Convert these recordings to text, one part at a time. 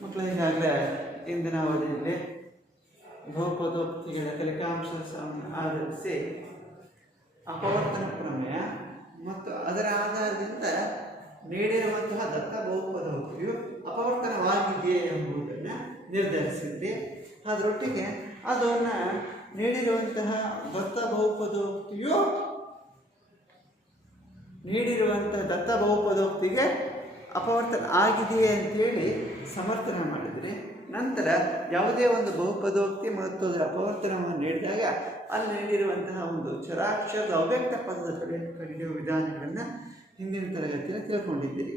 ಮಕ್ಕಳು ಈಗಾಗಲೇ ಇಂದಿನ ಅವಧಿಯಲ್ಲಿ ಬಹುಪದೋಕ್ತಿಗಳ ಫಲಿತಾಂಶ ಆಧರಿಸಿ ಅಪವರ್ತನ ಪ್ರಮೇಯ ಮತ್ತು ಅದರ ಆಧಾರದಿಂದ ನೀಡಿರುವಂತಹ ದತ್ತ ಬಹುಪದೋಕ್ತಿಯು ಅಪವರ್ತನವಾಗಿದೆಯೇ ಎಂಬುದನ್ನು ನಿರ್ಧರಿಸಿದ್ದೆ. ಅದರೊಟ್ಟಿಗೆ ಅದನ್ನು ನೀಡಿರುವಂತಹ ದತ್ತ ಬಹುಪದೋಕ್ತಿಗೆ ಅಪವರ್ತನ ಆಗಿದೆಯೇ ಅಂತೇಳಿ ಸಮರ್ಥನೆ ಮಾಡಿದರೆ, ನಂತರ ಯಾವುದೇ ಒಂದು ಬಹುಪದೋಕ್ತಿ ಮತ್ತು ಅದರ ಅಪವರ್ತನವನ್ನು ನೀಡಿದಾಗ ಅಲ್ಲಿ ನೀಡಿರುವಂತಹ ಒಂದು ಚರಾಕ್ಷರದ ಅವ್ಯಕ್ತ ಪದದ ಕಡೆಯುವ ವಿಧಾನಗಳನ್ನು ಹಿಂದಿನ ತರಗತಿಯಲ್ಲಿ ತಿಳ್ಕೊಂಡಿದ್ದೀರಿ.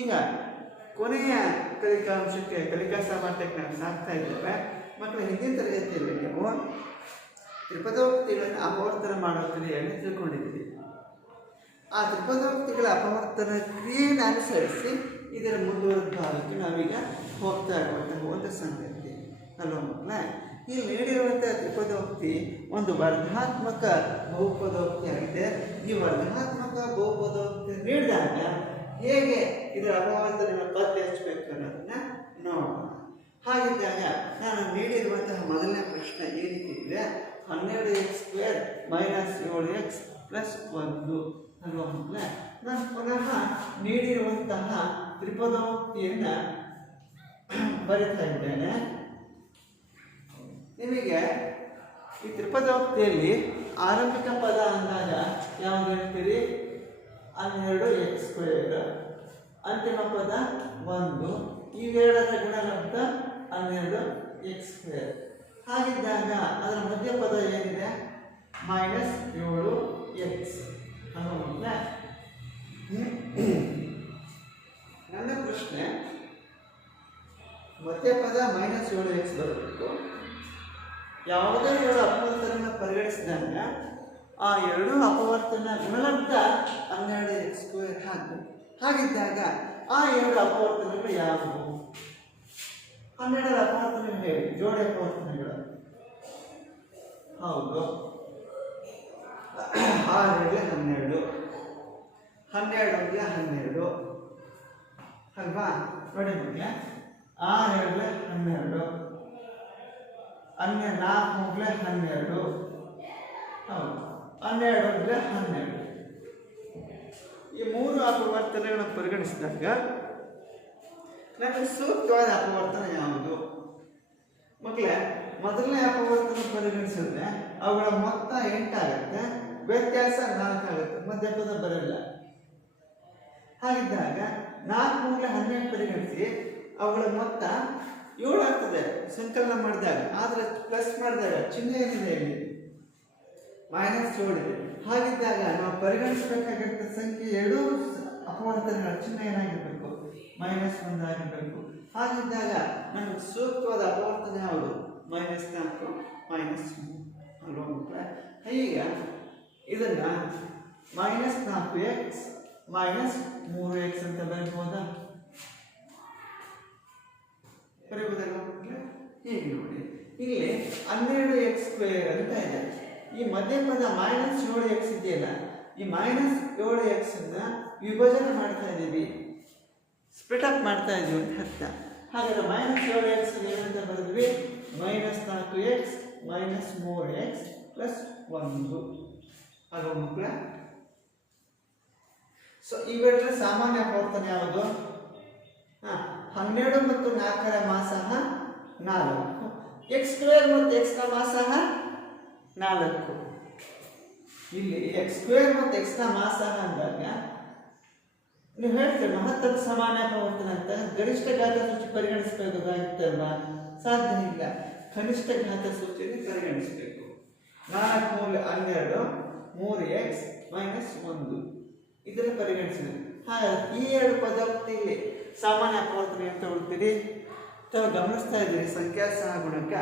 ಈಗ ಕೊನೆಯ ಕಲಿಕಾಂಶಕ್ಕೆ ಕಲಿಕಾ ಸಾಮರ್ಥ್ಯಕ್ಕೆ ನಾವು ಸಾಗ್ತಾ ಇದ್ದೇವೆ. ಮಕ್ಕಳು ಹಿಂದಿನ ತರಗತಿಯಲ್ಲಿ ನೀವು ತ್ರಿಪದೋಕ್ತಿಗಳನ್ನು ಅಪವರ್ತನ ಮಾಡೋ ಕ್ರಿಯೆಯನ್ನು ತಿಳ್ಕೊಂಡಿದ್ದೀರಿ. ಆ ತ್ರಿಪದೋಕ್ತಿಗಳ ಅಪವರ್ತನ ಕ್ರಿಯೆಯನ್ನು ಅನುಸರಿಸಿ ಇದರ ಮುಂದುವರೆದ ಭಾಗಕ್ಕೆ ನಾವೀಗ ಹೋಗ್ತಾ ಇರುವಂತಹ ಒಂದು ಸಂಗತಿ ಅಲ್ವ ಮಕ್ಕಳ. ಇಲ್ಲಿ ನೀಡಿರುವಂತಹ ತ್ರಿಪದೋಕ್ತಿ ಒಂದು ವರ್ಗಾತ್ಮಕ ಬಹುಪದೋಕ್ತಿ ಆಗಿದೆ. ಈ ವರ್ಗಾತ್ಮಕ ಬಹುಪದೋಕ್ತಿ ನೀಡಿದಾಗ ಹೇಗೆ ಇದರ ಅಪವರ್ತನ ಪತ್ತೆ ಹಚ್ಚಬೇಕು ಅನ್ನೋದನ್ನ ನೋಡೋಣ. ಹಾಗಿದ್ದಾಗ ನಾನು ನೀಡಿರುವಂತಹ ಮೊದಲನೇ ಪ್ರಶ್ನೆ ಈ ರೀತಿ ಇದೆ: 12x² - 7x + 1 ಅಲ್ವಾ ಮಕ್ಕಳ. ನಾನು ಪುನಃ ನೀಡಿರುವಂತಹ ತ್ರಿಪದೋಕ್ತಿಯನ್ನು ಬರಿತಾ ಇದ್ದೇನೆ. ನಿಮಗೆ ಈ ತ್ರಿಪದೋಕ್ತಿಯಲ್ಲಿ ಆರಂಭಿಕ ಪದ ಅಂದಾಗ ಯಾವುದು ಹೇಳ್ತೀರಿ? 12x². ಅಂತಿಮ ಪದ 1. ಇವೆರಡರ ಗುಣಲಬ್ಧ 12x². ಹಾಗಿದ್ದಾಗ ಅದರ ಮಧ್ಯ ಪದ ಏನಿದೆ? -7x ಅನ್ನೋದ. ನನ್ನ ಪ್ರಶ್ನೆ, ಮಧ್ಯ ಪದ -7x ಬರಬೇಕು. ಯಾವುದೇ ಎರಡು ಅಪವರ್ತನ ಪರಿಗಣಿಸಿದಾಗ ಆ ಎರಡೂ ಅಪವರ್ತನ ಗುಣಲಬ್ಧ 12x² ಹಾಕಬೇಕು. ಹಾಗಿದ್ದಾಗ ಆ ಎರಡು ಅಪವರ್ತನಗಳು ಯಾವುವು? 12ರ ಅಪವರ್ತನಗಳು ಹೇಳಿ, ಜೋಡಿ ಅಪವರ್ತನಗಳು. ಹೌದು, 6 × 12, 12 × 12 ಅಲ್ವಾ? ನೋಡಿ ಮಕ್ಕಳೇ, 6 × 12, 4 × 12, ಹೌದು, 12 × 12. ಈ ಮೂರು ಅಪವರ್ತನಗಳನ್ನು ಪರಿಗಣಿಸಿದಾಗ ನನಗೆ ಸೂಕ್ತವಾದ ಅಪವರ್ತನ ಯಾವುದು? ಮಕ್ಕಳೇ, ಮೊದಲನೇ ಅಪವರ್ತನ ಪರಿಗಣಿಸಿದ್ರೆ ಅವುಗಳ ಮೊತ್ತ 8 ಆಗುತ್ತೆ, ವ್ಯತ್ಯಾಸ 4 ಆಗುತ್ತೆ, ಮಧ್ಯಪದ ಬರಲ್ಲ. ಹಾಗಿದ್ದಾಗ 4 × 12 ಪರಿಗಣಿಸಿ ಅವುಗಳ ಮೊತ್ತ 7 ಆಗ್ತದೆ ಸಂಕಲನ ಮಾಡಿದಾಗ. ಆದರೆ ಪ್ಲಸ್ ಮಾಡಿದಾಗ ಚಿಹ್ನೆ ಏನಿದೆ ಇಲ್ಲಿ? -7 ಇದೆ. ಹಾಗಿದ್ದಾಗ ನಾವು ಪರಿಗಣಿಸಬೇಕಾಗಿದ್ದ ಸಂಖ್ಯೆ ಎರಡೂ ಅಪವರ್ತನಗಳ ಚಿಹ್ನೆ ಏನಾಗಿರಬೇಕು? -1 ಆಗಿರಬೇಕು. ಹಾಗಿದ್ದಾಗ ನಮಗೆ ಸೂಕ್ತವಾದ ಅಪವರ್ತನ ಯಾವುದು? -4 -3 ಅಲ್ವಾ ಮಕ್ಕಳೇ? ಈಗ ಇದನ್ನು -4x - 3x ಅಂತ ಬರೀಬಹುದಾ? ಬರೀಬಹುದಲ್ವ ಮಕ್ಕಳೇ? ಹೀಗೆ ನೋಡಿ, ಇಲ್ಲಿ 12x² ಅಂತ ಇದೆ. ಈ ಮಧ್ಯ ಪದ -7x ಇದೆಯಲ್ಲ, ಈ -7x ಅನ್ನು ವಿಭಜನೆ ಮಾಡ್ತಾ ಇದ್ದೀವಿ, ಸ್ಪ್ಲಿಟ್ ಅಪ್ ಮಾಡ್ತಾ ಇದ್ದೀವಿ ಅಂತ ಅರ್ಥ. ಹಾಗಾದ್ರೆ -7x ಏನಂತ ಬರೆದ್ವಿ? -4x - 3x + 1 ಅಲ್ವಾ ಮಕ್ಕಳ? ಸೊ ಇವೆರಡರ ಸಾಮಾನ್ಯ ಅಪವರ್ತನ ಯಾವುದು? 12 ಮತ್ತು 4ರ ಮಾಸಹ 4, x² ಮತ್ತು x ನ ಮಾಸಹ 4. ಇಲ್ಲಿ x² ಮತ್ತು x ನ ಮಾಸಹ ಅಂದಾಗ ನೀವು ಹೇಳ್ತೀರಿ ಮಹತ್ತದ ಸಮಾನ ಅಪವರ್ತನ ಅಂತ. ಗರಿಷ್ಠ ಘಾತ ಸೂಚಿ ಪರಿಗಣಿಸಬೇಕಾಗಿತ್ತಲ್ವಾ? ಸಾಧ್ಯ ಇಲ್ಲ, ಕನಿಷ್ಠ ಘಾತ ಸೂಚಿಯನ್ನು ಪರಿಗಣಿಸಬೇಕು. 4 × 12, 3x - 1 ಇದನ್ನು ಪರಿಗಣಿಸಿದ್ವಿ. ಹಾಗಾದ್ರೆ ಈ ಎರಡು ಪದೋಕ್ತಿಯಲ್ಲಿ ಸಾಮಾನ್ಯ ಅಪವರ್ತನ ಅಂತ ಹೇಳ್ತೀರಿ. ಗಮನಿಸ್ತಾ ಇದ್ದೀರಿ, ಸಂಖ್ಯಾ ಸಹಗುಣಕ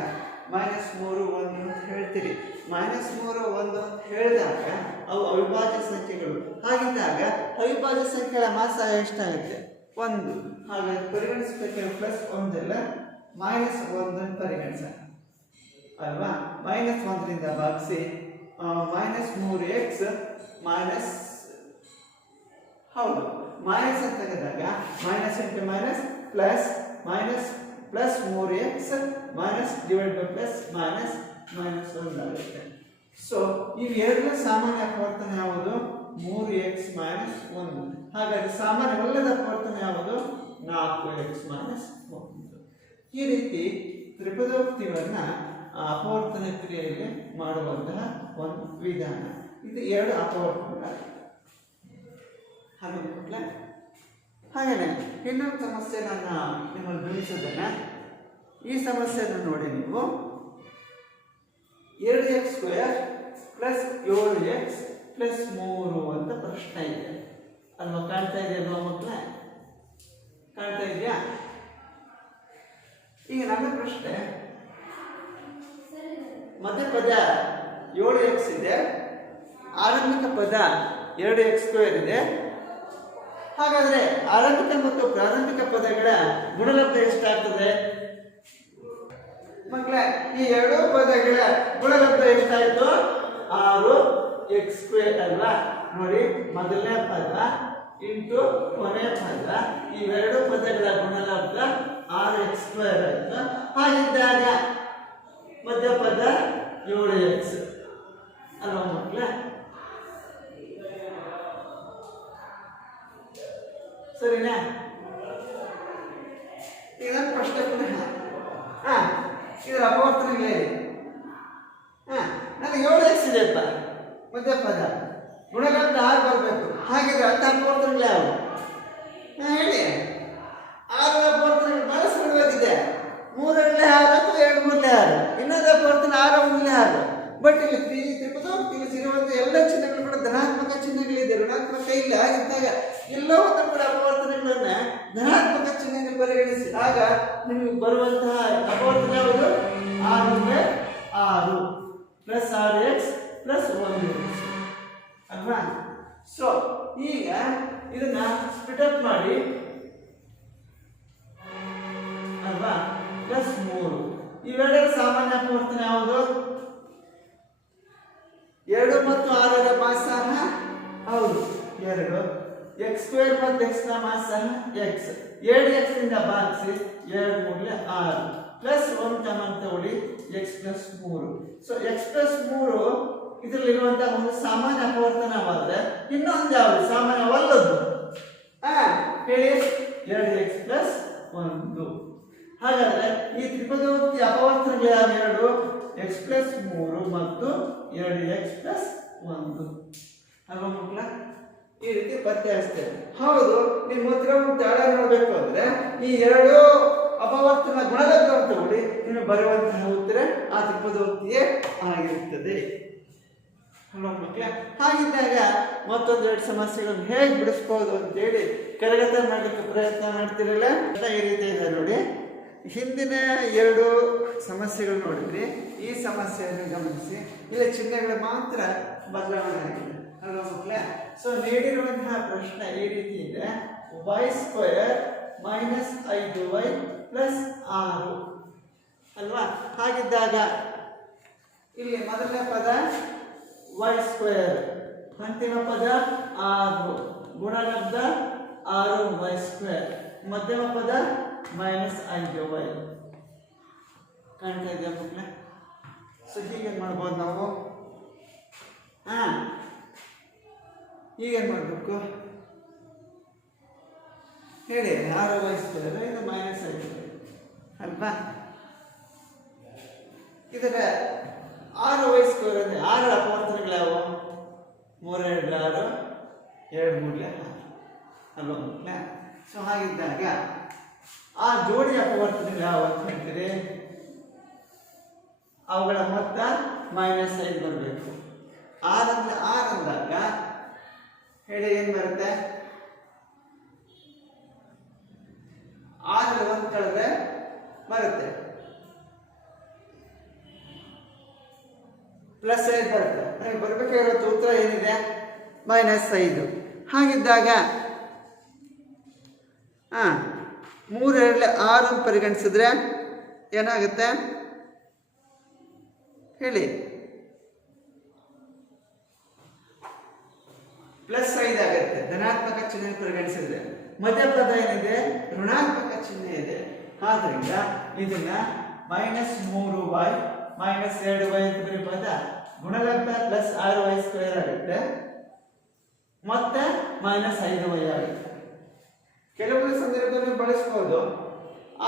-3 1 ಅಂತ ಹೇಳ್ತೀರಿ. -3 1 ಅಂತ ಹೇಳಿದಾಗ ಅವು ಅವಿಭಾಜ್ಯ ಸಂಖ್ಯೆಗಳು. ಹಾಗಿದ್ದಾಗ ಅವಿಭಾಜ್ಯ ಸಂಖ್ಯೆಗಳ ಮಾಸ ಎಷ್ಟಾಗುತ್ತೆ? 1. ಹಾಗಾಗಿ ಪರಿಗಣಿಸಬೇಕಾದ್ರೆ +1 ಅಲ್ಲ, -1 ಪರಿಗಣಿಸ ಅಲ್ವಾ? -1ರಿಂದ ಭಾಗಿಸಿ -3x ಹೌದು, ಮೈನಸ್ ಅಂತ ತೆಗೆದಾಗ -× plus plus 3x minus divide by plus minus minus 1 ಆಗುತ್ತೆ. ಸೊ ಇವೆರಡರ ಸಾಮಾನ್ಯ ಅಪವರ್ತನ ಯಾವುದು? 3x minus 1. ಹಾಗಾಗಿ ಸಾಮಾನ್ಯವಲ್ಲದ ಅಪವರ್ತನ ಯಾವುದು? 4x minus 1. ಈ ರೀತಿ ತ್ರಿಪದೋಕ್ತಿಗಳನ್ನ ಅಪವರ್ತನ ಕ್ರಿಯೆಯಲ್ಲಿ ಮಾಡುವಂತಹ ಒಂದು ವಿಧಾನ. ಇದು 2 ಅಪವರ್ತನಗಳಾಗಿದೆ. ಹಾಗೇನೆ ಇನ್ನೊಂದು ಸಮಸ್ಯೆ ನಾನು ನಿಮ್ಮನ್ನು ಬಿಡಿಸೋದನ್ನ, ಈ ಸಮಸ್ಯೆಯನ್ನು ನೋಡಿ ನೀವು 2x² ಪ್ಲಸ್ 7x ಪ್ಲಸ್ 3 ಅಂತ ಪ್ರಶ್ನೆ ಇದೆ ಅಲ್ವಾ? ಕಾಣ್ತಾ ಇದೆಯಲ್ವಾ ಮಕ್ಕಳೇ? ಕಾಣ್ತಾ ಇದೆಯಾ? ಈಗ ನನ್ನ ಪ್ರಶ್ನೆ, ಮಧ್ಯ ಪದ 7x ಇದೆ, ಆರಂಭಿಕ ಪದ 2x² ಇದೆ. ಹಾಗಾದ್ರೆ ಆರಂಭಿಕ ಮತ್ತು ಪ್ರಾರಂಭಿಕ ಪದಗಳ ಗುಣಲಬ್ಧ ಎಷ್ಟಾಗ್ತದೆ ಮಕ್ಕಳೇ? ಈ ಎರಡೂ ಪದಗಳ ಗುಣಲಬ್ಧ ಎಷ್ಟಾಯ್ತು? 6x² ಅಲ್ವಾ? ನೋಡಿ, ಮೊದಲನೇ ಪದ ಇಂಟು ಕೊನೆ ಪದ, ಇವೆರಡು ಪದಗಳ ಗುಣಲಬ್ಧ 6x² ಆಯ್ತು. ಹಾಗಿದ್ದಾಗ ಮಧ್ಯಪದ 7x ಅಲ್ವಾ ಮಕ್ಕಳೇ? ಸರಿನಾ? ಈಗ ಪ್ರಶ್ನೆ ಪುನಃ ಇದರ ಅಪವರ್ತನಗಳೇ. ನನಗೆ 7x ಇದೆಯಪ್ಪ, ಮಧ್ಯಪದ ಗುಣಲಬ್ಧ 6 ಬರಬೇಕು. ಹಾಗಿದ್ರೆ ಅಂತ ಅಪವರ್ತನಗಳು ಯಾವುವು? ಹೇಳಿ. 6 ಅಪವರ್ತನಗಳು ಬಹಳ ಸರಳವಾಗಿದೆ. 3 6 ಅಥವಾ 2 3 6. ಇನ್ನೊಂದು ಅಪವರ್ತನ 6 1 6. ಬಟ್ ಇಲ್ಲಿ ತ್ರಿಪದೋಕ್ತಿಯಲ್ಲಿ ಸಿಗುವಂತ ಎಲ್ಲ ಚಿಹ್ನೆಗಳು ಕೂಡ ಧನಾತ್ಮಕ ಚಿಹ್ನೆಗಳಿದೆ, ಋಣಾತ್ಮಕ ಇಲ್ಲ. ಇದ್ದಾಗ ಎಲ್ಲವೂ ಕೂಡ ಅಪವರ್ತನಗಳನ್ನ ಧನಾತ್ಮಕ ಚಿಹ್ನೆಗಳು ಪರಿಗಣಿಸಿ, ಆಗ ನಿಮಗೆ ಬರುವಂತಹ ಅಪವರ್ತನ ಯಾವುದು? 6 ಪ್ಲಸ್ 6x ಪ್ಲಸ್ 1 ಅಲ್ವಾ? ಸೊ ಈಗ ಇದನ್ನ ಸ್ಪ್ಲಿಟ್ ಅಪ್ ಮಾಡಿ ಅಲ್ವಾ? ಪ್ಲಸ್ 3. ಇವೆರಡರ ಸಾಮಾನ್ಯ ಅಪವರ್ತನ ಯಾವುದು? 2 ಮತ್ತು 6ರ ಮಾಸಾಹ ಹೌದು 2. x² ಮತ್ತು x ನ ಮಾಸಾಹ x. 7x ಇಂದ ಭಾಗಿಸಿ 7 3 6 ಪ್ಲಸ್ 1 ಕಾಮನ್ ತಗೊಳ್ಳಿ x plus 3. So x plus 3 ಇದರಲ್ಲಿರುವಂತಹ ಒಂದು ಸಾಮಾನ್ಯ ಅಪವರ್ತನವಾದರೆ ಇನ್ನೊಂದು ಯಾವುದು ಸಾಮಾನ್ಯವಲ್ಲದ್ದು? ಹೇಳಿ. 2x plus 1. ಹಾಗಾದ್ರೆ ಈ ತ್ರಿಪದೋಕ್ತಿ ಅಪವರ್ತನಗಳು ಯಾವ್ಯಾವುದು? x ಪ್ಲಸ್ 3 ಮತ್ತು 2x ಪ್ಲಸ್ 1 ಅಲ್ವಾ ಮಕ್ಕಳ? ಈ ರೀತಿ ಪತ್ತೆ ಹಚ್ತೇವೆ. ಹೌದು, ನಿಮ್ಮ ಹತ್ರ ಒಂದು ತಾಳ ನೋಡಬೇಕು ಅಂದ್ರೆ ಈ 2 ಅಪವರ್ತನ ಗುಣಲಬ್ಧವನ್ನು ತಗೊಳ್ಳಿ, ನೀವು ಬರುವಂತಹ ಉತ್ತರ ಆ ತ್ರಿಪದೋಕ್ತಿಯೇ ಆಗಿರುತ್ತದೆ ಅಲ್ವಾ ಮಕ್ಕಳ? ಹಾಗಿದ್ದಾಗ ಮತ್ತೊಂದು 2 ಸಮಸ್ಯೆಗಳನ್ನು ಹೇಗೆ ಬಿಡಿಸ್ಬೋದು ಅಂತೇಳಿ ಕರಗತ ಮಾಡಲಿಕ್ಕೆ ಪ್ರಯತ್ನ ಮಾಡ್ತಿರಲ್ಲ. ಈ ರೀತಿ ಇದೆ ನೋಡಿ. ಹಿಂದಿನ 2 ಸಮಸ್ಯೆಗಳು ನೋಡಿದ್ರಿ, ಈ ಸಮಸ್ಯೆಯನ್ನು ಗಮನಿಸಿ. ಇಲ್ಲಿ ಚಿಹ್ನೆಗಳು ಮಾತ್ರ ಬದಲಾವಣೆ ಆಗಿದೆ ಅಲ್ವಾ ಮಕ್ಕಳೇ? ಸೊ ನೀಡಿರುವಂತಹ ಪ್ರಶ್ನೆ ಈ ರೀತಿ ಇದೆ, y² ಮೈನಸ್ 5y ಪ್ಲಸ್ 6 ಅಲ್ವಾ? ಹಾಗಿದ್ದಾಗ ಇಲ್ಲಿ ಮೊದಲನೇ ಪದ y², ಅಂತಿಮ ಪದ 6, ಗುಣಲಬ್ಧ 6y², ಮಧ್ಯಮ ಪದ ಮೈನಸ್ 5y. ಕಾಣ್ತಾ ಇದೆಯಾ ಮಕ್ಕಳೇ? ಸೊ ಹೀಗೇನು ಮಾಡ್ಬೋದು ನಾವು? ಈಗೇನು ಮಾಡಬೇಕು ಹೇಳಿ? 6y² ಇದು ಮೈನಸ್ 5y ಅಲ್ವಾ? ಇದರ 6y² ಅಂದರೆ 6 ಅಪವರ್ತನಗಳು ಯಾವುವು? 3 2 6, 2 3 6 ಅಲ್ವಾ ಮಕ್ಕಳೇ? ಸೊ ಹಾಗಿದ್ದಾಗ ಆ ಜೋಡಿ ಅಪವರ್ತನಗಳು ಯಾವ ಅಂತ ಹೇಳ್ತೀರಿ? ಅವುಗಳ ಮೊತ್ತ ಮೈನಸ್ 5 ಬರಬೇಕು. 6 ಅಂದಾಗ ಹೇಳಿ ಏನು ಬರುತ್ತೆ? 6 1 ಕಳೆದ್ರೆ ಬರುತ್ತೆ ಪ್ಲಸ್ 5 ಬರುತ್ತೆ. ನನಗೆ ಬರಬೇಕಾಗಿರೋ ಉತ್ತರ ಏನಿದೆ? ಮೈನಸ್ 5. ಹಾಗಿದ್ದಾಗ 3 2 6 ಪರಿಗಣಿಸಿದ್ರೆ ಏನಾಗುತ್ತೆ ಹೇಳಿ? ಪ್ಲಸ್ 5 ಆಗುತ್ತೆ ಧನಾತ್ಮಕ ಚಿಹ್ನೆ ಪರಿಗಣಿಸಿದ್ರೆ. ಮಧ್ಯಪದ ಏನಿದೆ? ಋಣಾತ್ಮಕ ಚಿಹ್ನೆ ಇದೆ. ಆದ್ರಿಂದ ಇದನ್ನ -3y -2y ಅಂತ ಬರೀಬೋದ ಗುಣಲಬ್ಧ ಪ್ಲಸ್ 6y² ಆಗುತ್ತೆ ಮತ್ತೆ -5y ಆಗುತ್ತೆ. ಕೆಲವೊಂದು ಸಂದರ್ಭದಲ್ಲಿ ಬಳಸಬಹುದು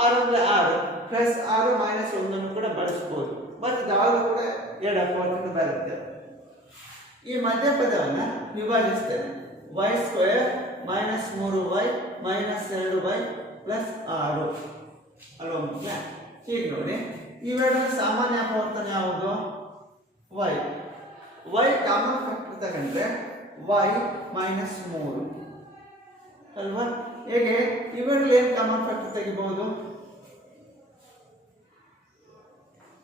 6 × 6 ಪ್ಲಸ್ 6 -1 ಕೂಡ ಬಳಸಬಹುದು. ಮತ್ತೆ ಯಾವುದು ಕೂಡ 2 ಅಪವರ್ತನ ಬರುತ್ತೆ. ಈ ಮಧ್ಯಪದವನ್ನು ವಿಭಜಿಸ್ತೇನೆ y² -3y -2y + 6 ಅಲ್ವಾ ಮುಖ್ಯ. ಹೀಗೆ ನೋಡಿ ಇವೆರಡರ ಸಾಮಾನ್ಯ ಅಪವರ್ತನ ಯಾವುದು y ಕಾಮನ್ ಫ್ಯಾಕ್ಟರ್ ತಗೊಂಡ್ರೆ y -3 ಅಲ್ವಾ. ಹೇಗೆ ಇವೆರಡಲ್ಲಿ ಏನು ಕಾಮನ್ ಫ್ಯಾಕ್ಟರ್ ತೆಗಿಬಹುದು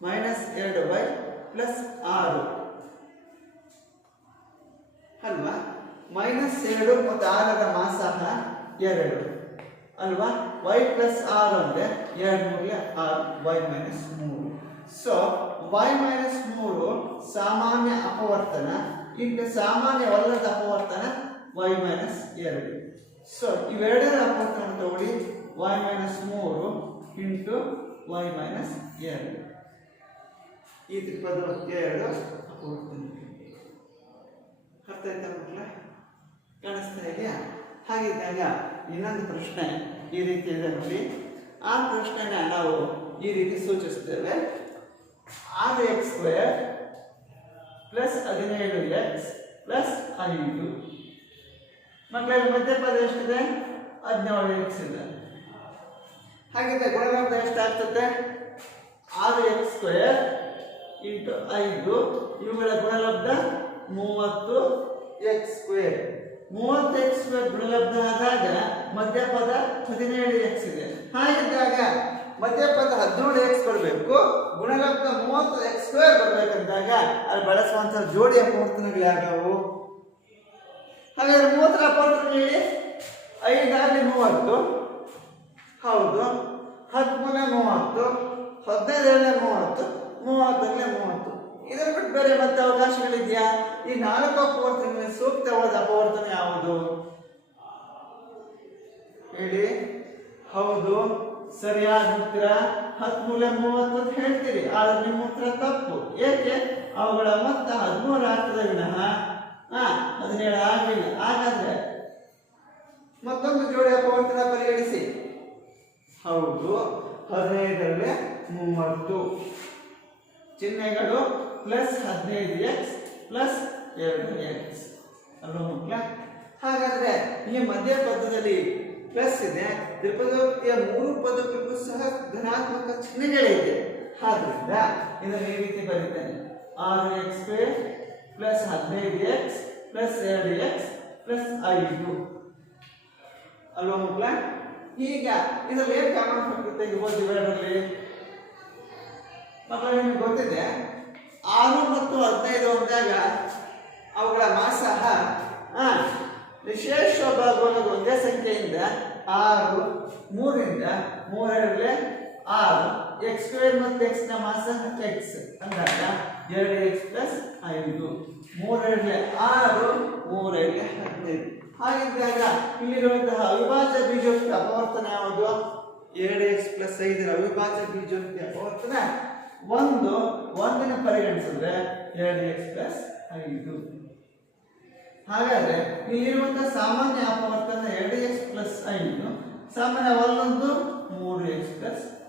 -2y + 6 ಅಲ್ವಾ. -2 ಮತ್ತು 6ರ ಮಾಸಾಹ 2 ಅಲ್ವಾ. y + 6 ಅಂದ್ರೆ 2 × 6 y -3. ಸೊ y -3 ಸಾಮಾನ್ಯ ಅಪವರ್ತನ ಇಂಟು ಸಾಮಾನ್ಯವಲ್ಲದ ಅಪವರ್ತನ y -2. ಸೊ ಇವೆರಡರ ಅಪವರ್ತನ ತಗೊಳ್ಳಿ y -3 ಇಂಟು y -2. ಈ ತ್ರಿಪದಕ್ಕೆ 2 ಅಪವರ್ತನ. ಅರ್ಥ ಆಯ್ತಾ ಮಕ್ಕಳ? ಕಾಣಿಸ್ತಾ ಇದೆಯಾ? ಹಾಗಿದ್ದಾಗ ಇನ್ನೊಂದು ಪ್ರಶ್ನೆ ಈ ರೀತಿ ಇದೆ ನೋಡಿ. ಆ ಪ್ರಶ್ನೆನ ನಾವು ಈ ರೀತಿ ಸೂಚಿಸ್ತೇವೆ 6x² + 17x + 5. ಮಕ್ಕಳ ಮಧ್ಯಪದ ಎಷ್ಟಿದೆ 17x ಇದೆ. ಹಾಗಿದ್ರೆ ಗುಣಲಬ್ಧ ಎಷ್ಟಾಗ್ತದೆ 6x² × 5 ಇವುಗಳ ಗುಣಲಬ್ಧ 30x². 30x² ಗುಣಲಬ್ಧ ಆದಾಗ ಮಧ್ಯಪದ 17x ಇದೆ. ಹಾಗಿದ್ದಾಗ ಮಧ್ಯಪದ 17x ಬರಬೇಕು, ಗುಣಲಬ್ಧ 30x² ಬರಬೇಕಂದಾಗ ಅಲ್ಲಿ ಬಳಸುವಂತಹ ಜೋಡಿ ಅಪವರ್ತನಗಳು ಯಾವ್ಯಾವು? ಹಾಗಾದ್ರೆ 30ರ ಅಪವರ್ತನ ಹೇಳಿ 5 × 30 ಹೌದು, 13 30, 15 30, 30 30. ಇದರ ಬಿಟ್ಟು ಬೇರೆ ಮತ್ತೆ ಅವಕಾಶಗಳಿದೆಯಾ? ಈ 4 ಅಪವರ್ತನಗಳಲ್ಲಿ ಸೂಕ್ತವಾದ ಅಪವರ್ತನ ಯಾವುದು ಹೇಳಿ? ಹೌದು, ಸರಿಯಾದ ಉತ್ತರ 13 30 ಅಂತ ಹೇಳ್ತೀರಿ. ಆದ್ರೆ ನಿಮ್ಮ ಉತ್ತರ ತಪ್ಪು. ಏಕೆ? ಅವುಗಳ ಮೊತ್ತ 13 ಆಗ್ತದೆ ವಿನಃ 17 ಆಗಲಿಲ್ಲ. ಹಾಗಾದ್ರೆ ಮತ್ತೊಂದು ಜೋಡಿ ಅಪವರ್ತನ ಪರಿಗಣಿಸಿ. ಹೌದು, 15ರಲ್ಲಿ 30 ಚಿಹ್ನೆಗಳು +15x + 2x ಅಲ್ವಾ ಮುಖ್ಯ. ಹಾಗಾದ್ರೆ ಈ ಮಧ್ಯಪದದಲ್ಲಿ ಪ್ಲಸ್ ಇದೆ, ತ್ರಿಪದೋಕ್ತಿಯ 3 ಪದಗಳಿಗೂ ಸಹ ಧನಾತ್ಮಕ ಚಿಹ್ನೆಗಳಿದೆ. ಆದ್ರಿಂದ ಇದನ್ನು ಈ ರೀತಿ ಬರೀತೇನೆ 6x² + 15x + 2x + 5 ಅಲ್ವಾ ಮಕ್ಕಳ. ಈಗ ಇದರಲ್ಲಿ ಏನು ಕಾಮನ್ ಫ್ಯಾಕ್ಟರ್ ತೆಗಿಬೋದು ಇವೆರಡರಲ್ಲಿ? ಮಕ್ಕಳ ನಿಮಗೆ ಗೊತ್ತಿದೆ 6 ಮತ್ತು 15 ಅಂದಾಗ ಅವುಗಳ ಮಾಸಾಹ ವಿಶೇಷ ಭಾಗವನ್ನು ಒಂದೇ ಸಂಖ್ಯೆಯಿಂದ 6 3ರಿಂದ 3 6 x² ಮತ್ತು x ನ ಮಾಸಾಹ x ಅಂದಾಗ 2x + 5 3 6 3 15. ಹಾಗಿದ್ದಾಗ ಇಲ್ಲಿರುವಂತಹ ಅವಿಭಾಜ್ಯ ಬೀಜೋಕ್ತಿ ಅಪವರ್ತನ ಯಾವುದು? 2x + 5ರ ಅವಿಭಾಜ್ಯ ಬೀಜೋಕ್ತಿ ಅಪವರ್ತನ 1 ಪರಿಗಣಿಸಿದ್ರೆ 2x + 5. ಹಾಗಾದ್ರೆ ಇಲ್ಲಿರುವಂತಹ ಸಾಮಾನ್ಯ ಅಪವರ್ತನ 2x + 5, ಸಾಮಾನ್ಯವಲ್ಲೊಂದು 3x +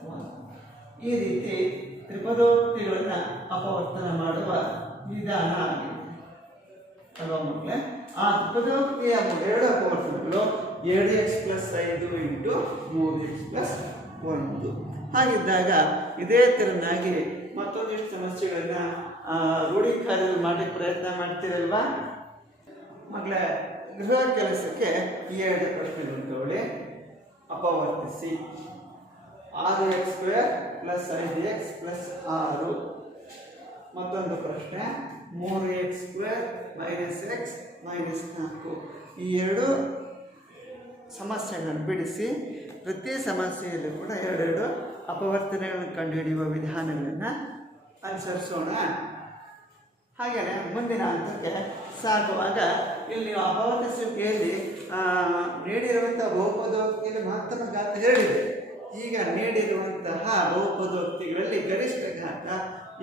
1. ಈ ರೀತಿ ತ್ರಿಪದೋಕ್ತಿಗಳನ್ನ ಅಪವರ್ತನ ಮಾಡುವ ವಿಧಾನ ಆಗಿದೆ ಅಲ್ವಾ ಮಕ್ಕಳೇ. ಆ ತ್ರಿಪದೋಕ್ತಿಯ 2 ಅಪವರ್ತನಗಳು 2x + 5 × 3x + 1. ಹಾಗಿದ್ದಾಗ ಇದೇ ತೆರನಾಗಿ ಮತ್ತೊಂದಿಷ್ಟು ಸಮಸ್ಯೆಗಳನ್ನ ರೂಢೀಕರಣ ಮಾಡಿ ಪ್ರಯತ್ನ ಮಾಡ್ತೀರಲ್ವಾ ಮಕ್ಕಳೇ. ಗೃಹ ಕೆಲಸಕ್ಕೆ 2 ಪ್ರಶ್ನೆಗಳು ತಗೊಳ್ಳಿ. ಅಪವರ್ತಿಸಿ 6x² + 5x + 6. ಮತ್ತೊಂದು ಪ್ರಶ್ನೆ 3x² - x - 4. ಈ 2 ಸಮಸ್ಯೆಗಳನ್ನು ಬಿಡಿಸಿ ಪ್ರತಿ ಸಮಸ್ಯೆಯಲ್ಲೂ ಕೂಡ 2 ಅಪವರ್ತನಗಳನ್ನು ಕಂಡುಹಿಡಿಯುವ ವಿಧಾನಗಳನ್ನು ಅನುಸರಿಸೋಣ. ಹಾಗೆಯೇ ಮುಂದಿನ ಹಂತಕ್ಕೆ ಸಾಗುವಾಗ ಇಲ್ಲಿ ನೀವು ಅಪವರ್ತಿಸುವಿಕೆಯಲ್ಲಿ ನೀಡಿರುವಂಥ ಬಹುಪದೋಕ್ತಿಯಲ್ಲಿ ಮಹತ್ತಮ ಗಾತ್ರ ಹೇಳಿದೆ. ಈಗ ನೀಡಿರುವಂತಹ ಬಹುಪದೋಕ್ತಿಗಳಲ್ಲಿ ಗರಿಷ್ಠ ಘಾತ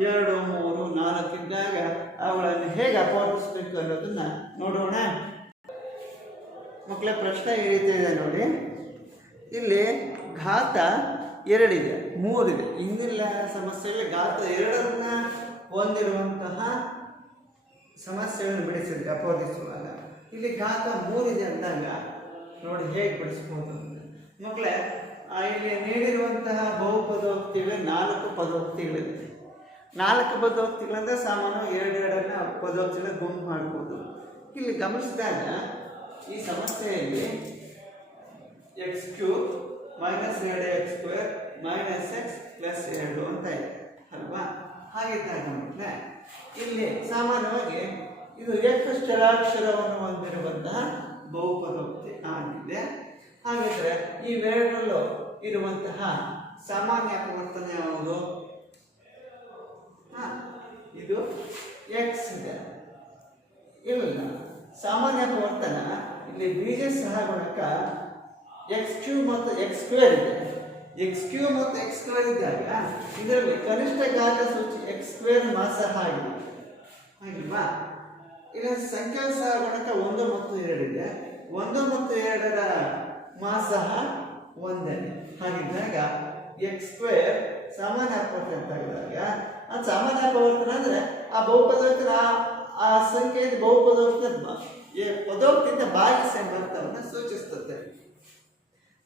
2, 3, 4 ಇದ್ದಾಗ ಅವುಗಳನ್ನು ಹೇಗೆ ಅಪವರ್ತಿಸಬೇಕು ಅನ್ನೋದನ್ನ ನೋಡೋಣ. ಮಕ್ಕಳ ಪ್ರಶ್ನೆ ಈ ರೀತಿ ಇದೆ ನೋಡಿ. ಇಲ್ಲಿ ಘಾತ 2 ಇದೆ, 3 ಇದೆ. ಇಂದಿನ ಸಮಸ್ಯೆಯಲ್ಲಿ ಘಾತ 2 ಹೊಂದಿರುವಂತಹ ಸಮಸ್ಯೆಗಳನ್ನು ಬಿಡಿಸಿದ್ರೆ ಅಪವರ್ತಿಸುವಾಗ ಇಲ್ಲಿ ಘಾತ 3 ಇದೆ ಅಂದಾಗ ನೋಡಿ ಹೇಗೆ ಬಿಡಿಸ್ಬೋದು ಅಂತ. ಮಕ್ಕಳೇ, ಇಲ್ಲಿ ನೀಡಿರುವಂತಹ ಬಹುಪದೋಕ್ತಿಗಳು 4 ಪದೋಕ್ತಿಗಳಿದೆ. 4 ಪದೋಕ್ತಿಗಳಂದ್ರೆ ಸಾಮಾನ್ಯವಾಗಿ 2 ಪದೋಕ್ತಿಗಳ ಗುಂಪು ಮಾಡ್ಬೋದು. ಇಲ್ಲಿ ಗಮನಿಸಿದಾಗ ಈ ಸಮಸ್ಯೆಯಲ್ಲಿ x³ - 2x² - x + 2 ಅಂತ ಇದೆ ಅಲ್ವಾ? ಹಾಗಿದ್ದಾಗ ಮಕ್ಕಳೇ ಇಲ್ಲಿ ಸಾಮಾನ್ಯವಾಗಿ ಇದು ಏಕಸ್ಥಳಾಕ್ಷರವನ್ನು ಹೊಂದಿರುವಂತಹ ಬಹುಪದೋಕ್ತಿ ಆಗಿದೆ. ಹಾಗಿದ್ರೆ ಇವೆರಡರಲ್ಲೂ ಇರುವಂತಹ ಸಾಮಾನ್ಯ ಅಪವರ್ತನ ಯಾವುದು? ಇದು x ಇದೆ. ಇಲ್ಲ, ಸಾಮಾನ್ಯ ಅಪವರ್ತನ ಇಲ್ಲಿ ಬೀಜ ಸಹಗುಣಕ x³ ಮತ್ತು x² ಇದೆ. x³ ಮತ್ತು x² ಇದ್ದಾಗ ಇದರಲ್ಲಿ ಕನಿಷ್ಠ ಘಾತ ಸೂಚಿ x² ಮಾಸಹ ಆಗಿದೆ, ಹಾಗಿಲ್ವಾ? ಇಲ್ಲಿ ಸಂಖ್ಯಾ ಸಹಗುಣಕ 1 ಮತ್ತು 2 ಇದೆ. 1 ಮತ್ತು 2ರ ಮಾಸಹ 1. ಹಾಗಿದ್ದಾಗ x² ಸಾಮಾನ್ಯ ಅಪವರ್ತನ ತೆಗೆದಾಗ ಅದು ಸಾಮಾನ್ಯ ಅಪವರ್ತನ ಅಂದ್ರೆ ಆ ಬಹುಪದೋಕ್ತಿನ ಆ ಸಂಖ್ಯೆಯಿಂದ ಬಹುಪದೋಕ್ತಿನ ಪದೋಕ್ತಿಯಿಂದ ಭಾಗಿಸಿ ಎಂಬರ್ಥವನ್ನು ಸೂಚಿಸುತ್ತದೆ.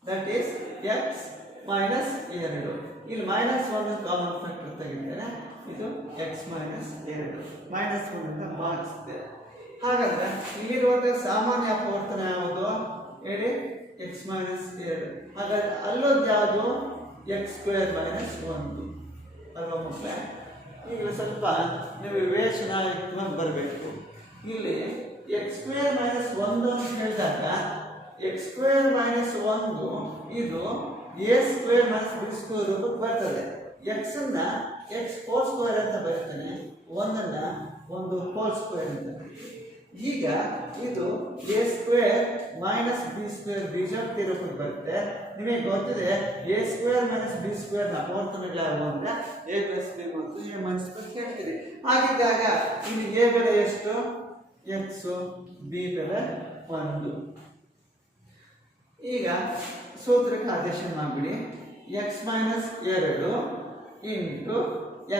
That is x - 2. ಇಲ್ಲಿ -1 ಕಾಮನ್ ಫ್ಯಾಕ್ಟರ್ ತೆಗೆದರೆ ಇದು x - 2 -1 ಅಂತ ಭಾಗಿಸುತ್ತೆ. ಹಾಗಾದ್ರೆ ಇಲ್ಲಿರುವಂತಹ ಸಾಮಾನ್ಯ ಅಪವರ್ತನ ಯಾವುದು ಹೇಳಿ? x - 2. ಹಾಗಾದ್ರೆ ಅಲ್ಲೊಂದು ಯಾವುದು? x² - 1 ಅಲ್ವಾ ಮಕ್ಕಳೇ? ಈಗ ಸ್ವಲ್ಪ ನೀವು ವಿವೇಚನಾಯುಕ್ತವಾಗಿ ಬರಬೇಕು. ಇಲ್ಲಿ x² - 1 ಅಂತ ಹೇಳಿದಾಗ x² - 1 ಇದು a² - b² ರೂಪಕ್ಕೆ ಬರ್ತದೆ. x ಅನ್ನ x² ಅಂತ ಬರ್ತೇನೆ, 1 1 2 ಅಂತ. ಈಗ ಇದು a² - b² ಬೀಜೋಕ್ತಿ ರೂಪಕ್ಕೆ ಬರುತ್ತೆ. ನಿಮಗೆ ಗೊತ್ತಿದೆ a² - b² ನ ಅಪವರ್ತನಗಳು ಅಂದ್ರೆ a + b ಮತ್ತು a - b ಹೇಳ್ತೀರಿ. ಹಾಗಿದ್ದಾಗ ಇಲ್ಲಿ a ಬೆಲೆ ಎಷ್ಟು? x, b ಬೆಲೆ 1. ಈಗ ಸೂತ್ರಕ್ಕೆ ಆದೇಶ ಮಾಡಿಬಿಡಿ. x - 2 into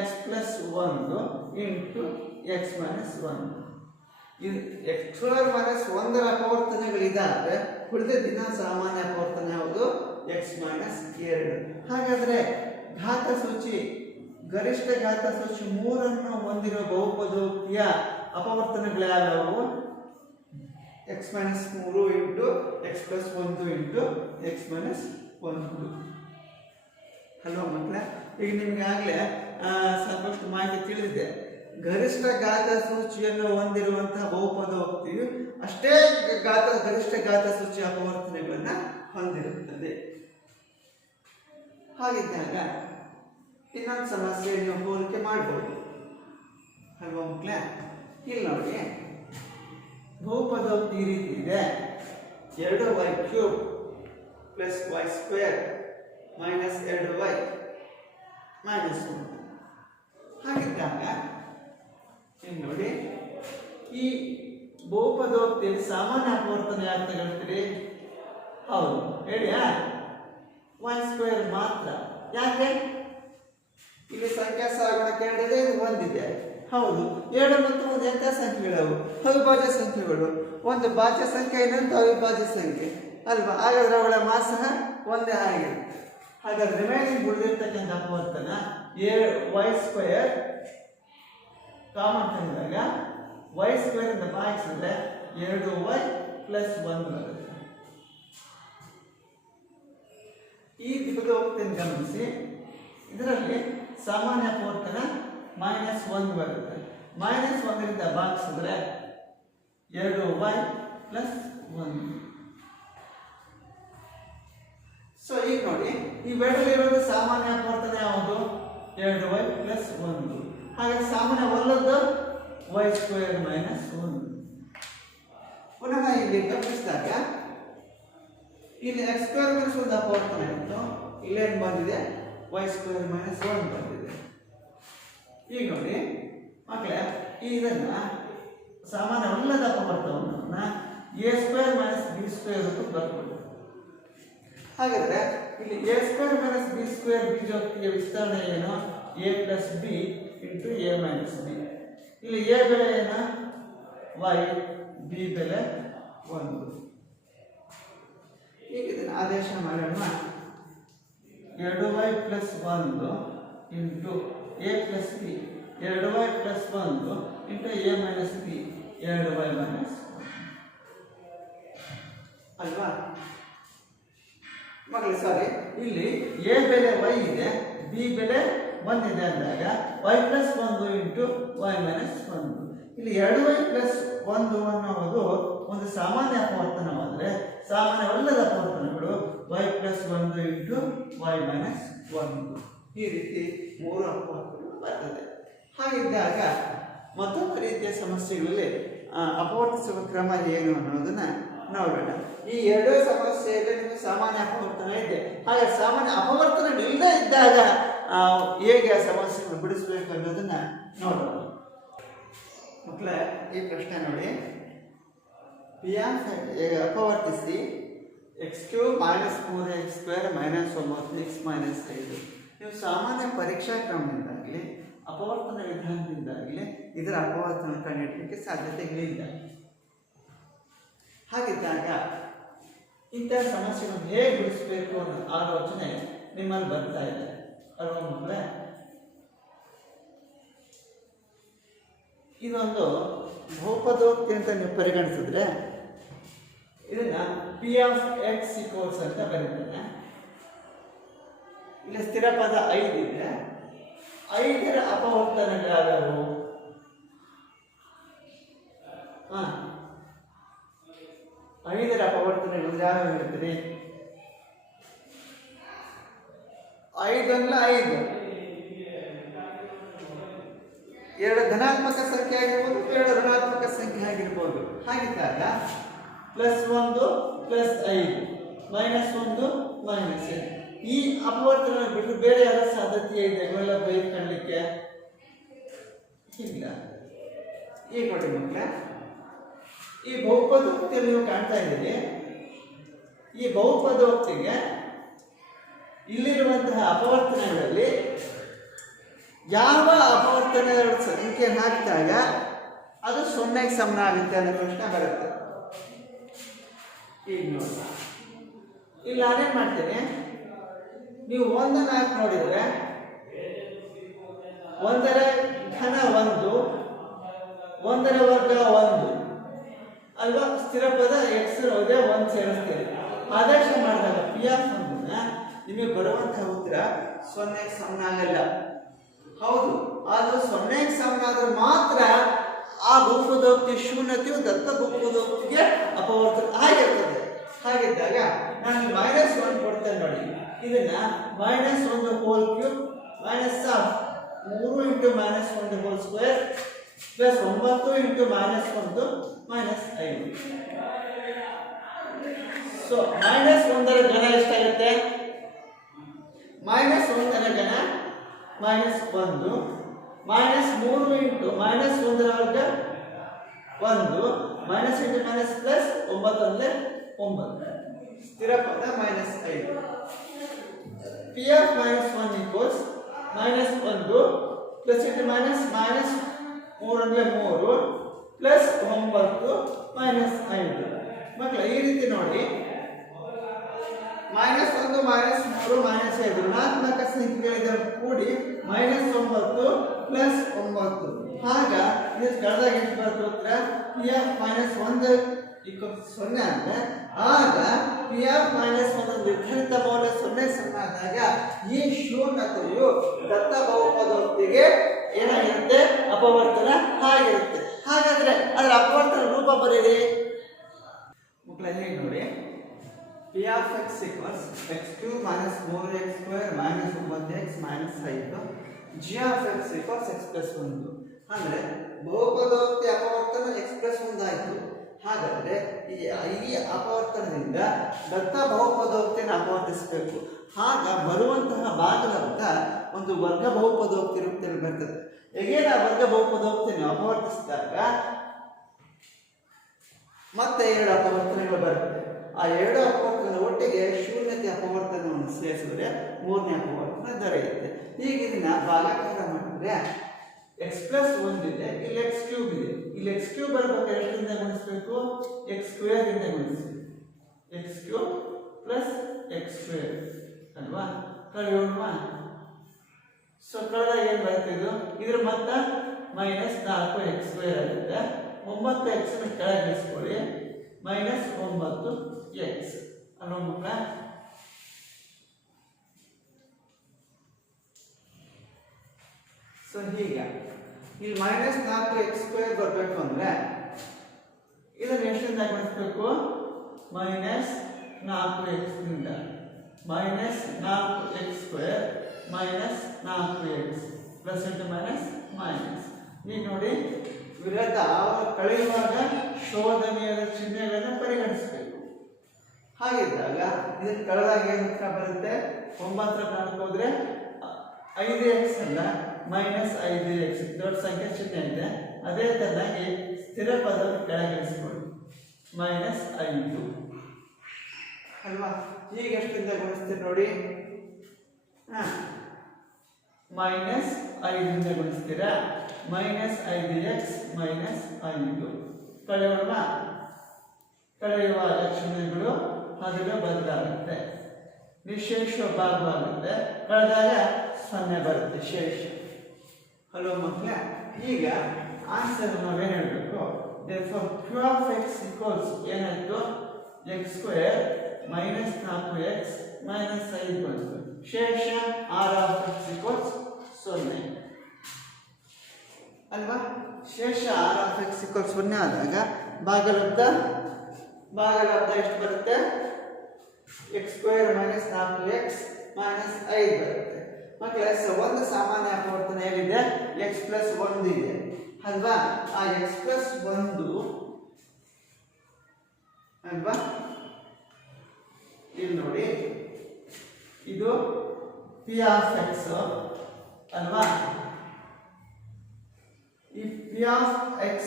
x + 1 into x - 1. ಇದು x² - 1ರ ಅಪವರ್ತನಗಳಿದ್ದಾವೆ. ಉಳಿದ ದಿನ ಸಾಮಾನ್ಯ ಅಪವರ್ತನ ಯಾವುದು? x - 2. ಹಾಗಾದ್ರೆ ಘಾತ ಸೂಚಿ ಗರಿಷ್ಠ ಘಾತ ಸೂಚಿ 3 ಹೊಂದಿರುವ ಬಹುಪದೋಕ್ತಿಯ ಅಪವರ್ತನಗಳು ಯಾವ್ಯಾವು? x - 3 into x + 1 into x - 1. Hello ಮಕ್ಕಳೇ, ಈಗ ನಿಮ್ಗೆ ಆಗಲೇ ಸಾಕಷ್ಟು ಮಾಹಿತಿ ತಿಳಿದಿದೆ. ಗರಿಷ್ಠ ಘಾತ ಸೂಚಿಯನ್ನು ಹೊಂದಿರುವಂತಹ ಬಹುಪದೋಕ್ತಿಯು ಅಷ್ಟೇ ಗರಿಷ್ಠ ಘಾತ ಸೂಚಿ ಅಪವರ್ತನಗಳನ್ನ ಹೊಂದಿರುತ್ತದೆ. ಹಾಗಿದ್ದಾಗ ಇನ್ನೊಂದು ಸಮಸ್ಯೆಯನ್ನು ಹೋಲಿಕೆ ಮಾಡ್ಬೋದು ಅಲ್ವಾ ಮಕ್ಕಳೇ? ಇಲ್ಲಿ ನೋಡಿ, ಬಹುಪದೋಕ್ತಿ ಈ ರೀತಿ ಇದೆ. 2y³ + y² - 2y - 1. ಹಾಗಿದ್ದಾಗ ಇಲ್ಲಿ ನೋಡಿ, ಈ ಬಹುಪದೋಕ್ತಿಯಲ್ಲಿ ಸಾಮಾನ್ಯ ಅಪವರ್ತನ ಯಾಕೆ ತಗೊಳ್ತೀರಿ? ಹೌದು ಹೇಳಿಯಾ? y² ಮಾತ್ರ. ಯಾಕೆ? ಇಲ್ಲಿ ಸಂಖ್ಯಾ ಸಹಗುಣಕ 2 ಇದೆ, ಇದು 1 ಇದೆ. ಹೌದು, 2 ಮತ್ತು 1 ಎಂಥ ಸಂಖ್ಯೆಗಳವು? ಅವಿಭಾಜ್ಯ ಸಂಖ್ಯೆಗಳು. ಒಂದು ಭಾಜ್ಯ ಸಂಖ್ಯೆ, ಇನ್ನೊಂದು ಅವಿಭಾಜ್ಯ ಸಂಖ್ಯೆ ಅಲ್ವಾ? ಹಾಗಾದ್ರೆ ಅವಳ ಮಾಸಹ ಒಂದೇ ಆಗಿರುತ್ತೆ. ಹಾಗಾದ್ರೆ ರಿಮೈನಿಂಗ್ ಉಳಿದಿರ್ತಕ್ಕಂಥ ಅಪವರ್ತನ y² ಕಾಮನ್ ತಂದಾಗ y² ಇಂದ ಭಾಗಿಸಿದ್ರೆ 2y + 1 ಬರುತ್ತೆ. ಈ ಪದೋಕ್ತಿಯನ್ನು ಗಮನಿಸಿ. ಇದರಲ್ಲಿ ಸಾಮಾನ್ಯ ಅಪವರ್ತನ -1 ಬರುತ್ತೆ. -1 ರಿಂದ ಭಾಗಿಸಿದ್ರೆ 2y + 1. ಸೊ ಈಗ ನೋಡಿ, ಇವೆರಡಲ್ಲಿರೋದು ಸಾಮಾನ್ಯ ಅಪವರ್ತನ ಯಾವುದು? 2y + 1. ಹಾಗಾಗಿ ಸಾಮಾನ್ಯ ಒಲ್ಲದ್ದು y² - 1. ಪುನಃ ಇಲ್ಲಿ ಗಮನಿಸಿದಾಗ ಇಲ್ಲಿ x² - 1 ಅಪವರ್ತನ ಇತ್ತು, ಇಲ್ಲೇನು ಬಂದಿದೆ y ಸ್ಕ್ವೇರ್ ಮೈನಸ್ 1 ಬಂದಿದೆ. ಈಗ ನೋಡಿ ಮಕ್ಕಳೇ, ಇದನ್ನು ಸಾಮಾನ್ಯವಲ್ಲದ ಅಪವರ್ತನವನ್ನು a square minus b square ಅಂತ ಬರ್ಬೋದು. ಹಾಗಾದರೆ ಇಲ್ಲಿ a square minus b square ಬೀಜೋಕ್ತಿಯ ವಿಸ್ತರಣೆ ಏನು? a plus b into a minus b. ಇಲ್ಲಿ a ಬೆಲೆ ಏನು? y, b ಬೆಲೆ 1. ಈಗ ಇದನ್ನು ಆದೇಶ ಮಾಡೋಣ. 2y plus 1 into a plus b, 2y plus 1 into a minus b, 2y minus 1 ಅಲ್ವಾ ಮಕ್ಕಳು? ಸಾರಿ, ಇಲ್ಲಿ a ಬೆಲೆ y ಇದೆ, b ಬೆಲೆ 1 ಇದೆ ಅಂದಾಗ y plus 1 into y minus 1. ಇಲ್ಲಿ 2y ಪ್ಲಸ್ 1 ಅನ್ನೋದು ಒಂದು ಸಾಮಾನ್ಯ ಅಪವರ್ತನವಾದರೆ ಸಾಮಾನ್ಯವಲ್ಲದ ಅಪವರ್ತನಗಳು y plus 1 into y minus 1. ಈ ರೀತಿ 3 ಅಪವರ್ತನಗಳು ಬರ್ತದೆ. ಹಾಗಿದ್ದಾಗ ಮತ್ತೊಂದು ರೀತಿಯ ಸಮಸ್ಯೆಗಳಲ್ಲಿ ಅಪವರ್ತಿಸುವ ಕ್ರಮ ಏನು ಅನ್ನೋದನ್ನ ನೋಡೋಣ. ಈ ಎರಡೂ ಸಮಸ್ಯೆಯಲ್ಲಿ ನಿಮಗೆ ಸಾಮಾನ್ಯ ಅಪವರ್ತನ ಇದೆ. ಹಾಗೆ ಸಾಮಾನ್ಯ ಅಪವರ್ತನ ಇಲ್ಲದೆ ಇದ್ದಾಗ ಹೇಗೆ ಆ ಸಮಸ್ಯೆಯನ್ನು ಬಿಡಿಸಬೇಕು ಅನ್ನೋದನ್ನ ನೋಡೋಣ. ಮಕ್ಕಳೇ, ಈ ಪ್ರಶ್ನೆ ನೋಡಿ. ಪಿ ಆಫ್ ಅಪವರ್ತಿಸಿ x³ minus 3x² minus 9x minus 5. ನೀವು ಸಾಮಾನ್ಯ ಪರೀಕ್ಷಾ ಕ್ರಮದಿಂದಾಗಲಿ ಅಪವರ್ತನ ವಿಧಾನದಿಂದಾಗಲಿ ಇದರ ಅಪವರ್ತನ ಕಂಡುಹಿಡಿಯಲಿಕ್ಕೆ ಸಾಧ್ಯತೆಗಳಿಲ್ಲ. ಹಾಗಿದ್ದಾಗ ಇಂತಹ ಸಮಸ್ಯೆಗಳನ್ನು ಹೇಗೆ ಬಿಡಿಸಬೇಕು ಅನ್ನೋ ಆಲೋಚನೆ ನಿಮ್ಮಲ್ಲಿ ಬರ್ತಾ ಇದೆ ಅಲ್ವಾ ಮಕ್ಕಳೇ? ಇದೊಂದು ಬಹುಪದೋಕ್ತಿ ಅಂತ ನೀವು ಪರಿಗಣಿಸಿದ್ರೆ ಇದನ್ನ ಪಿ ಆಫ್ ಎಕ್ಸ್ ಈಕ್ವಲ್ಸ್ ಅಂತ ಬರೀತೇನೆ. ಇಲ್ಲಿ ಸ್ಥಿರ ಪದ 5 ಇದೆ. 5ರ ಅಪವರ್ತನಗಳಾದವು 5ರ ಅಪವರ್ತನಗಳು ಯಾವ್ಯಾವ ಹೇಳ್ತೀರಿ? 5 ಅಲ್ಲ 5 2 ಧನಾತ್ಮಕ ಸಂಖ್ಯೆ ಆಗಿರ್ಬೋದು, 2 ಋಣಾತ್ಮಕ ಸಂಖ್ಯೆ ಆಗಿರ್ಬೋದು. ಹಾಗಿದ್ದಾಗ ಪ್ಲಸ್ 1 ಪ್ಲಸ್ 5 ಮೈನಸ್ 1 ಮೈನಸ್ 5 ಈ ಅಪವರ್ತನ ಬಿಟ್ಟು ಬೇರೆ ಯಾವ ಸಾಧ್ಯತೆ ಇದೆ ಇವೆಲ್ಲ ಬೈಕೊಳ್ಳಿಕ್ಕೆ ಇಲ್ಲ. ಈಗ ನೋಡಿ ಮಕ್ಕಳೇ, ಈ ಬಹುಪದೋಕ್ತಿಯಲ್ಲಿ ನೀವು ಕಾಣ್ತಾ ಇದ್ದೀರಿ. ಈ ಬಹುಪದೋಕ್ತಿಗೆ ಇಲ್ಲಿರುವಂತಹ ಅಪವರ್ತನಗಳಲ್ಲಿ ಯಾವ ಅಪವರ್ತನಗಳ ಸಂಖ್ಯೆ ಹಾಕಿದಾಗ ಅದು 0ಗೆ ಸಮಾನ ಆಗುತ್ತೆ ಅನ್ನೋ ಪ್ರಶ್ನೆ ಬರುತ್ತೆ. ಈಗ ನೋಡಿ, ಇಲ್ಲಿ ನಾನೇನು ಮಾಡ್ತೇನೆ, ನೀವು 1 4 ನೋಡಿದರೆ 1ರ ಘನ 1, 1ರ ವರ್ಗ 1 ಅಲ್ವಾ? ಸ್ಥಿರ ಪದ x ಇರೋದೇ 1 ಸೇರಿಸ್ತೀರಿ. ಆದೇಶ ಮಾಡಿದಾಗ ಪಿ ಆಫ್ 1 ನಿಮಗೆ ಬರುವಂತಹ ಉತ್ತರ 0ಗೆ ಸಮಾನ ಆಗಲ್ಲ. ಹೌದು, ಆದರೂ 0ಗೆ ಸಮಾನ ಆದ್ರೆ ಮಾತ್ರ ಆ ಬಹುಪದೋಕ್ತಿ ಶೂನ್ಯತೆಯು ದತ್ತ ಬಹುಪದೋಕ್ತಿಗೆ ಅಪವರ್ತನ ಆಗಿರ್ತದೆ. ಹಾಗಿದ್ದಾಗ ನಾನು -1 ಕೊಡ್ತೇನೆ ನೋಡಿ. ಇದನ್ನ -1 whole cube minus 3 into -1 whole square plus 9 into -1 minus 5. So -1ರ ಘನ ಎಷ್ಟಾಗುತ್ತೆ? -1ರ ಘನ -1 -3 ಇಂಟು -1ರ ವರ್ಗ 1 ಮೈನಸ್ ಇಂಟು ಮೈನಸ್ ಪ್ಲಸ್ 9 ಅಂದರೆ 9 ಸ್ಥಿರ ಪದ -5. P of -1 equals -1 plus into minus -3 ಅಂದರೆ 3 ಪ್ಲಸ್ 9 ಮೈನಸ್ 5. ಮಕ್ಕಳು ಈ ರೀತಿ ನೋಡಿ, -1 -3 -5 ಋಣಾತ್ಮಕ ಸಂಖ್ಯೆಗಳಿಂದ ಕೂಡಿ -9 ಪ್ಲಸ್ 9. ಆಗ ಇದು ಕಳೆದಾಗ ಎಷ್ಟು ಬರ್ತದೆ ಉತ್ತರ? ಪಿ ಆಫ್ -1 ಈಕ್ವಲ್ಸ್ 0 ಅಂದರೆ ಆಗ ಪಿ ಆಫ್ -1 ನಿರ್ಧರಿತ ಮೌಲ್ಯ 0ಗೆ ಸಮ ಆದಾಗ ಈ ಶೂನ್ಯತೆಯು ದತ್ತ ಬಹುಪದೋಕ್ತಿಗೆ ಏನಾಗಿರುತ್ತೆ? ಅಪವರ್ತನ ಆಗಿರುತ್ತೆ. ಹಾಗಾದ್ರೆ ಅದರ ಅಪವರ್ತನ ರೂಪ ಬರೀರಿ ಮಕ್ಕಳ. ಹೇಗೆ ನೋಡಿ, P of X equals x³ minus 3x² minus 9x minus 5 G of X equals x plus 1. ಅಂದರೆ ಬಹುಪದೋಕ್ತಿ ಅಪವರ್ತನ x ಪ್ಲಸ್ 1 ಆಯಿತು. ಹಾಗಾದರೆ ಈ ಅಪವರ್ತನದಿಂದ ದತ್ತ ಬಹುಪದೋಕ್ತಿಯನ್ನು ಅಪವರ್ತಿಸಬೇಕು. ಆಗ ಬರುವಂತಹ ಭಾಗಲಬ್ಧ ಒಂದು ವರ್ಗ ಬಹುಪದೋಕ್ತಿ ರೂಪದಲ್ಲಿ ಬರ್ತದೆ. ಹೇಗೇನ ವರ್ಗ ಬಹುಪದೋಕ್ತಿಯನ್ನು ಅಪವರ್ತಿಸಿದಾಗ ಮತ್ತೆ 2 ಅಪವರ್ತನಗಳು ಬರುತ್ತೆ. ಆ 2 ಅಪವರ್ತನಗಳ ಒಟ್ಟಿಗೆ ಶೂನ್ಯತೆ ಅಪವರ್ತನವನ್ನು ಸೇರಿಸಿದ್ರೆ 3ನೇ ಅಪವರ್ತನ ದೊರೆಯುತ್ತೆ. ಈಗ ಇದನ್ನ ಭಾಗಾಕಾರ ಮಾಡಿದ್ರೆ x+1 ಇದೆ, ಇಲ್ಲಿ x³ ಇದೆ. ಇಲ್ಲಿ x³ ಬರ್ಬೇಕಾದ್ರೆ ಎಷ್ಟರಿಂದ ಗುಣಿಸಬೇಕು? x² ಇಂದ ಗುಣಿಸಬೇಕು. x³ + x² ಅಲ್ವಾ? ಕಳೆಯೋಣ. ಸೊ ಕಳೆದಾಗ ಏನು ಬರುತ್ತೆ? ಇದ್ರ ಮೊತ್ತ -4x² ಆಗುತ್ತೆ. 9x ಕೆಳಗೆ ಇಳಿಸ್ಕೊಳ್ಳಿ, -9x ಅಲ್ವಾ ಮಕ್ಕಳ? ಸೊ ಹೀಗ ಇಲ್ಲಿ -4x² ಬರಬೇಕು ಅಂದ್ರೆ ಇದನ್ನು ಎಷ್ಟರಿಂದ ಗುಣಿಸಬೇಕು? -4x ನಿಂದ. -4x² -4x plus into minus. ಈಗ ನೋಡಿ, ವಿರುದ್ಧ ಕಳೆಯುವಾಗ ಶೋಧನೆಯ ಚಿಹ್ನೆಗಳನ್ನು ಪರಿಗಣಿಸಬೇಕು. ಹಾಗಿದ್ದಾಗ ಇದನ್ನು ಕಳೆದಾಗ ಏನು ಉತ್ತರ ಬರುತ್ತೆ? 9 ಹೋದ್ರೆ 5x ಅಲ್ಲ -5x, ದೊಡ್ಡ ಸಂಖ್ಯೆ ಚಿಹ್ನೆ ಇದೆ. ಅದೇ ತರನಾಗಿ ಸ್ಥಿರ ಪದವನ್ನು ಕೆಳಗಿಳಿಸಿಕೊಳ್ಳಿ, -5 ಅಲ್ವಾ? ಈಗ ಎಷ್ಟರಿಂದ ಗುಣಿಸ್ತೀರಿ ನೋಡಿ? -5ರಿಂದ ಗುಣಿಸ್ತೀರಾ? -5x -5 ಕಳೆಯೋಣ. ಕಳೆಯುವಾಗ ಚಿಹ್ನೆಗಳು ಅದನ್ನು ಬದಲಾಗುತ್ತೆ, ನಿಶೇಷ ಭಾಗವಾಗುತ್ತೆ. ಕಳೆದಾಗ 0 ಬರುತ್ತೆ ಶೇಷ. ಹಲೋ ಮಕ್ಕಳೇ, ಈಗ ಆನ್ಸರ್ ನಾವೇನು ಹೇಳಬೇಕು? q of x equals ಏನಾಯ್ತು? x² -4x -5 ಬಂತು. ಶೇಷ r of x equals 0 ಅಲ್ವಾ? ಶೇಷ r of x equals 0 ಆದಾಗ ಭಾಗಲಬ್ಧ ಎಷ್ಟು ಬರುತ್ತೆ? x² -4x -5 ಬರುತ್ತೆ. ಮಕ್ಕಳೇ, ಒಂದು ಸಾಮಾನ್ಯ ಅಪವರ್ತನ ಏನಿದೆ? x+1 ಇದೆ ಅಲ್ವಾ? ಆ x+1 ಅಲ್ವಾ? ಇಲ್ಲಿ ನೋಡಿ, ಇದು p of x ಅಲ್ವಾ? ಈ p of x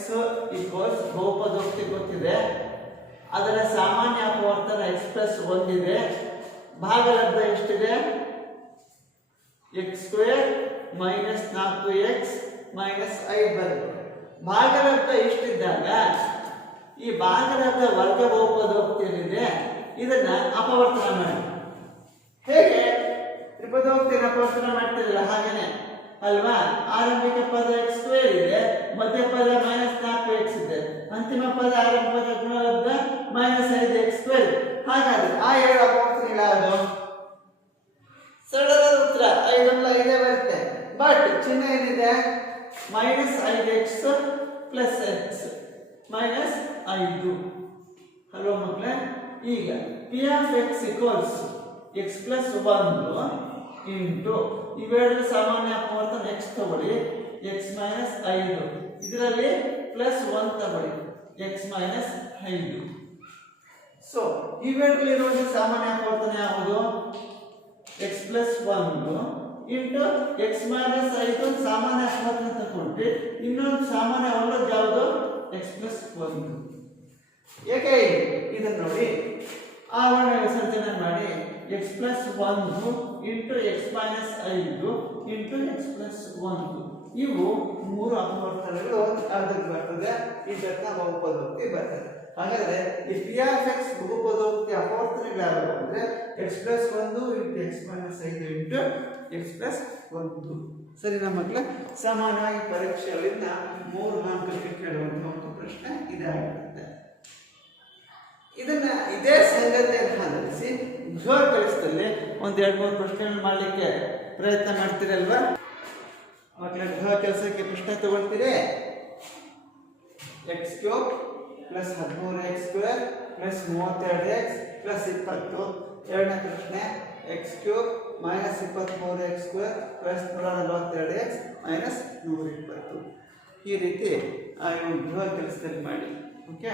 equals ಬಹುಪದೋಕ್ತಿ ಗೊತ್ತಿದೆ. ಅದರ ಸಾಮಾನ್ಯ ಅಪವರ್ತನ x+1 ಇದೆ. ಭಾಗಲಬ್ಧ ಎಷ್ಟಿದೆ? x² -4x -5 ಬರುತ್ತೆ. ಭಾಗಲಬ್ಧ ಇಷ್ಟಿದ್ದಾಗ ಈ ಭಾಗಲಬ್ಧ ವರ್ಗ ಬಹುಪದೋಕ್ತಿಯಲ್ಲಿದೆ, ಇದನ್ನ ಅಪವರ್ತನ ಮಾಡಿ. ಹೇಗೆ ತ್ರಿಪದೋಕ್ತಿಯನ್ನು ಅಪವರ್ತನ ಮಾಡ್ತಿರಲ್ಲ ಹಾಗೇನೆ ಅಲ್ವಾ? ಆರಂಭಿಕ ಪದ x² ಇದೆ, ಮಧ್ಯ ಪದ -4x ಇದೆ, ಅಂತಿಮ ಪದ ಆರಂಭಿಕ ಪದ ಗುಣಲಬ್ಧ -5x². ಹಾಗಾದ್ರೆ ಆ 2 ಅಪವರ್ತನಗಳು ಯಾವುದು? ಸರಳವಾದ ಉತ್ತರ 5 ಬರುತ್ತೆ. ಬಟ್ ಚಿಹ್ನೆ ಏನಿದೆ? -5x + x -5. ಹಲೋ ಮಕ್ಕಳೇ, ಈಗ p of x equals x+1 into ಇವೆರಡು ಸಾಮಾನ್ಯ ಅಪವರ್ತನ x ತಗೊಳ್ಳಿ, x -5. ಇದರಲ್ಲಿ +1 ತಗೊಳ್ಳಿ, x -5. ಸೊ ಇವೆರಡಲ್ಲಿರುವಂಥ ಸಾಮಾನ್ಯ ಅಪವರ್ತನ ಯಾವುದು? x+1 ಇಂಟು x -5 ಸಾಮಾನ್ಯ ಅಪವರ್ತನ ತಗೊಂಡ್ರೆ ಇನ್ನೊಂದು ಸಾಮಾನ್ಯ ಅಲ್ಲದ ಯಾವುದು? x+1. ಏಕೆ? ಇದನ್ನು ನೋಡಿ, ಆವರಣ ವಿಸರ್ಜನೆ ಮಾಡಿ x+1 into x -5 into x+1. ಇವು 3 ಅಪವರ್ತನಗಳು ಅದಕ್ಕೆ ಬರ್ತದೆ. ಇದಕ್ಕೆ ಬಹುಪದೋಕ್ತಿ ಬರ್ತದೆ. ಹಾಗಾದ್ರೆ ಈ p of x ಬಹುಪದೋಕ್ತಿ ಅಪವರ್ತನಗಳು ಯಾವುದು ಅಂದ್ರೆ x+1 into x -5 into x+1. ಸರಿನಾ ಮಕ್ಕಳ? ಸಾಮಾನ್ಯವಾಗಿ ಪರೀಕ್ಷೆಗಳಿಂದ 3 ಅಂಕಕ್ಕೆ ಕೇಳುವಂತಹ ಒಂದು ಪ್ರಶ್ನೆ ಇದಾಗಿರುತ್ತೆ. ಇದನ್ನ ಇದೇ ಸಂಗತಿಯನ್ನು ಆಧರಿಸಿ ಗೃಹ ಕೆಲಸದಲ್ಲಿ 1-2-3 ಪ್ರಶ್ನೆಗಳನ್ನು ಮಾಡಲಿಕ್ಕೆ ಪ್ರಯತ್ನ ಮಾಡ್ತೀರಲ್ವಾ ಮಕ್ಕಳ? ಗೃಹ ಕೆಲಸಕ್ಕೆ ಪ್ರಶ್ನೆ ತಗೊಳ್ತೀರಿ. x³ + 13x² + 32x + 20. ಎರಡನೇ ಪ್ರಶ್ನೆ x³ - 23x² + 142x - 120. ಈ ರೀತಿ ಗೃಹ ಕೆಲಸದಲ್ಲಿ ಮಾಡಿ. ಓಕೆ.